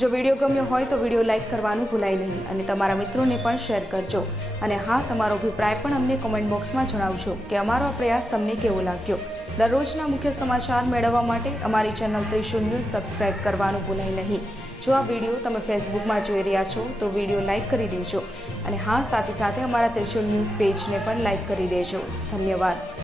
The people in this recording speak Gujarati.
જો વિડીયો ગમ્યો હોય તો વિડીયો લાઇક કરવાનું ભૂલાય નહીં અને તમારા મિત્રોને પણ શેર કરજો. અને હા, તમારો અભિપ્રાય પણ અમને કોમેન્ટ બોક્સમાં જણાવજો કે અમારો આ પ્રયાસ તમને કેવો લાગ્યો. દરરોજના મુખ્ય સમાચાર મેળવવા માટે અમારી ચેનલ ત્રિશુલ ન્યૂઝ સબસ્ક્રાઇબ કરવાનું ભૂલાય નહીં. જો આ વિડીયો તમે ફેસબુકમાં જોઈ રહ્યા છો તો વિડીયો લાઇક કરી દેજો અને હા, સાથે સાથે અમારા ત્રિશુલ ન્યૂઝ પેજને પણ લાઇક કરી દેજો. ધન્યવાદ.